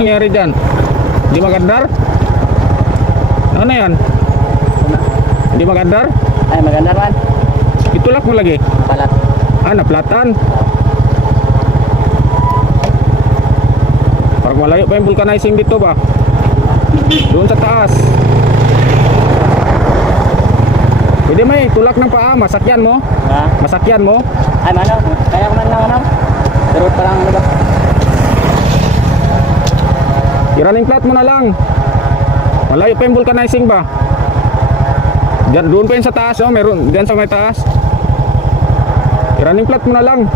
nangyari dyan? Di magandar? Ano yan? Di magandar? Ay, maganda man. Itulak mo lagi? Palat. Ah, naplatan. Parang malayo pa yung vulcanizing dito ba? Doon sa taas. Pwede may tulak ng paa, masakyan mo? Ha? Masakyan mo? Ay, mano. Kaya ko man lang, ano. Pero parang, ano ba? I-running flat mo na lang. Malayo pa yung vulcanizing ba? Diyan, doon pa yun sa taas, oh. Meron, diyan sa may taas. I-running flat mo na lang.